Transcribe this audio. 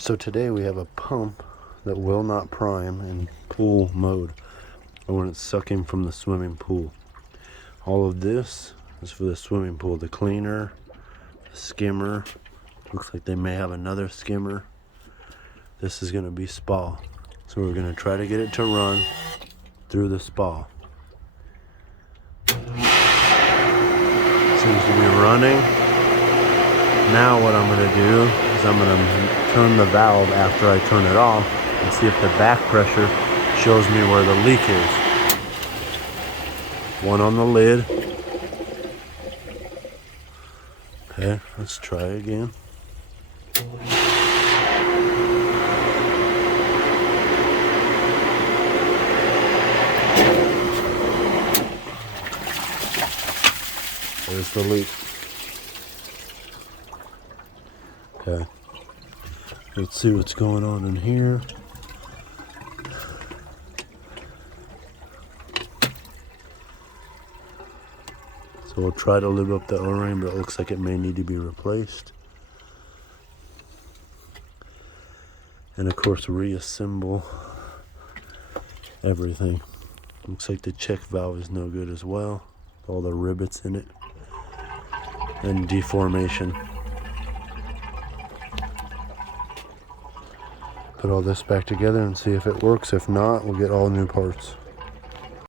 So today we have a pump that will not prime in pool mode, or when it's sucking from the swimming pool. All of this is for the swimming pool. The cleaner, the skimmer, looks like they may have another skimmer. This is going to be spa. So we're going to try to get it to run through the spa. Seems to be running. Now what I'm going to do is I'm going to turn the valve after I turn it off and see if the back pressure shows me where the leak is. One on the lid. Okay, let's try again. There's the leak. Okay, let's see what's going on in here. So we'll try to lube up the O-ring, but it looks like it may need to be replaced. And of course reassemble everything. Looks like the check valve is no good as well. All the rivets in it and deformation. Put all this back together and see if it works. If not, we'll get all new parts.